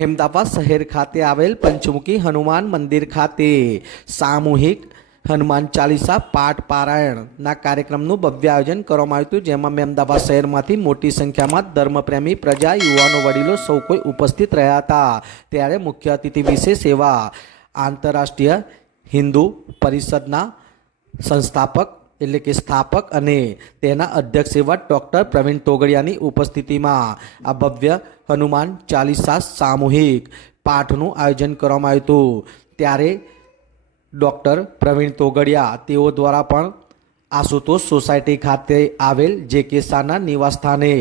અમદાવાદ શહેર ખાતે આવેલ પંચમુખી હનુમાન મંદિર ખાતે સામૂહિક હનુમાન ચાલીસા પાઠ પારાયણના કાર્યક્રમનું ભવ્ય આયોજન કરવામાં આવ્યું હતું, જેમાં અમદાવાદ શહેરમાંથી મોટી સંખ્યામાં ધર્મપ્રેમી પ્રજા, યુવાનો, વડીલો સૌ કોઈ ઉપસ્થિત રહ્યા હતા। ત્યારે મુખ્ય અતિથિ વિશેષ એવા આંતરરાષ્ટ્રીય હિન્દુ પરિષદના સંસ્થાપક એટલે કે સ્થાપક અને તેના અધ્યક્ષ એવા ડૉક્ટર પ્રવીણ તોગડિયાની ઉપસ્થિતિમાં આ ભવ્ય હનુમાન ચાલીસા સામૂહિક પાઠનું આયોજન કરવામાં આવ્યું હતું। ત્યારે ડૉક્ટર પ્રવીણ તોગડિયા તેઓ દ્વારા પણ આશુતોષ સોસાયટી ખાતે આવેલ જે.કે. શાહના નિવાસસ્થાને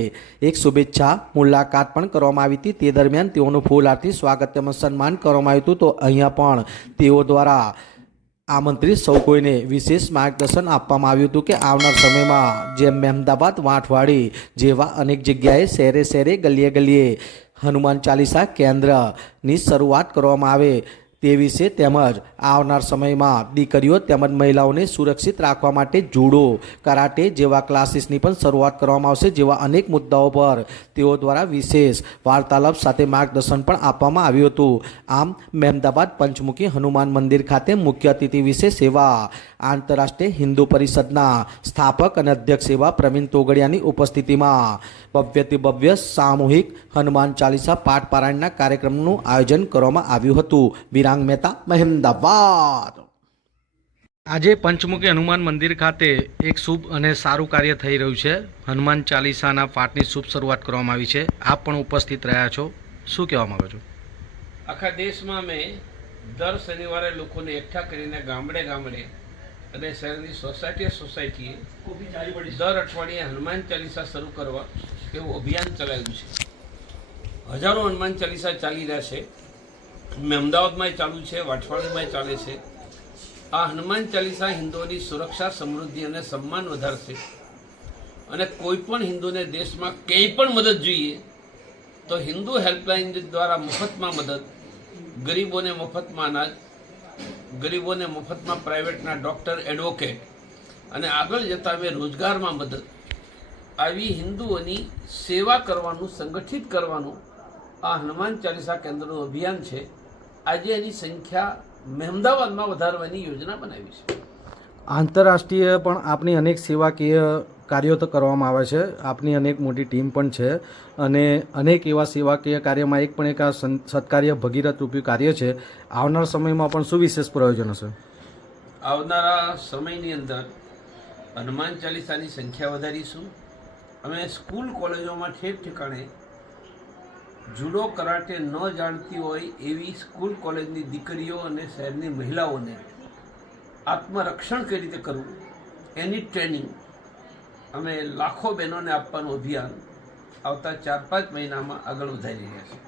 એક શુભેચ્છા મુલાકાત પણ કરવામાં આવી હતી। તે દરમિયાન તેઓનું ફૂલહારથી સ્વાગત તેમજ સન્માન કરવામાં આવ્યું હતું। તો અહીંયા પણ તેઓ દ્વારા આમંત્રિત સૌ કોઈને વિશેષ માર્ગદર્શન આપવામાં આવ્યું હતું કે આવનાર સમયમાં જેમ અમદાવાદ વાંઠવાડી જેવા અનેક જગ્યાએ શહેરે શહેરે ગલીએ ગલીએ હનુમાન ચાલીસા કેન્દ્રની શરૂઆત કરવામાં આવે તે વિશે તેમજ આવનાર સમયમાં દીકરીઓ તેમજ મહિલાઓને સુરક્ષિત રાખવા માટે જુડો, કરાટે જેવા ક્લાસીસની પણ શરૂઆત કરવામાં આવશે જેવા અનેક મુદ્દાઓ પર તેઓ દ્વારા વિશેષ વાર્તાલાપ સાથે માર્ગદર્શન પણ આપવામાં આવ્યું હતું। આમ અમદાવાદ પંચમુખી હનુમાન મંદિર ખાતે મુખ્ય અતિથિ વિશેષ એવા આંતરરાષ્ટ્રીય હિન્દુ પરિષદના સ્થાપક અને અધ્યક્ષ એવા પ્રવીણ તોગડિયાની ઉપસ્થિતિમાં ભવ્યથી ભવ્ય સામૂહિક હનુમાન ચાલીસા પાઠ પારાયણના કાર્યક્રમનું આયોજન કરવામાં આવ્યું હતું। વિરાંગ મહેતા, અમદાવાદ। આજે પંચમુખી હનુમાન મંદિર ખાતે એક શુભ અને સારું કાર્ય થઈ રહ્યું છે। હનુમાન ચાલીસાના પાઠની શુભ શરૂઆત કરવામાં આવી છે। આપ પણ ઉપસ્થિત રહ્યા છો, શું કહેવા માંગો છો? આખા દેશમાં મેં દર શનિવારે લોકોને એકઠા કરીને ગામડે ગામડે અને શહેરની સોસાયટીએ દર અઠવાડિયે હનુમાન ચાલીસા શરૂ કરવા એવું અભિયાન ચલાવ્યું છે। હજારો હનુમાન ચાલીસા ચાલી રહ્યા છે। મેં અમદાવાદમાં ચાલુ છે, વાઠવાડીમાં ચાલે છે। આ હનુમાન ચાલીસા હિન્દુઓની સુરક્ષા, સમૃદ્ધિ અને સન્માન વધારશે અને કોઈ પણ હિન્દુને દેશમાં કંઈ પણ મદદ જોઈએ તો હિન્દુ હેલ્પલાઇન દ્વારા મફતમાં મદદ, ગરીબોને મફતમાં અનાજ, ગરીબોને મફતમાં પ્રાઇવેટના ડૉક્ટર, એડવોકેટ અને આગળ જતાં અમે રોજગારમાં મદદ, આવી હિન્દુઓની સેવા કરવાનું, સંગઠિત કરવાનું આ હનુમાન ચાલીસા કેન્દ્રનું અભિયાન છે। આજે એની સંખ્યા અમદાવાદમાં વધારવાની યોજના બનાવી છે। આંતરરાષ્ટ્રીય પણ આપની અનેક સેવાકીય કાર્યો તો કરવામાં આવે છે, આપની અનેક મોટી ટીમ પણ છે અને અનેક એવા સેવાકીય કાર્યમાં એક પણ એક આ સત્કાર્ય ભગીરથ રૂપી કાર્ય છે। આવનાર સમયમાં પણ શું વિશેષ પ્રયોજન હશે? આવનારા સમયની અંદર હનુમાન ચાલીસાની સંખ્યા વધારીશું। અમે સ્કૂલ કોલેજોમાં ઠેર ઠેકાણે જુડો, કરાટે ન જાણતી હોય એવી સ્કૂલ કોલેજની દીકરીઓ અને શહેરની મહિલાઓને આત્મરક્ષણ કઈ રીતે કરવું એની ટ્રેનિંગ અમે લાખો બહેનોને આપવાનું અભિયાન આવતા 4-5 મહિનામાં આગળ વધારી રહ્યા છીએ।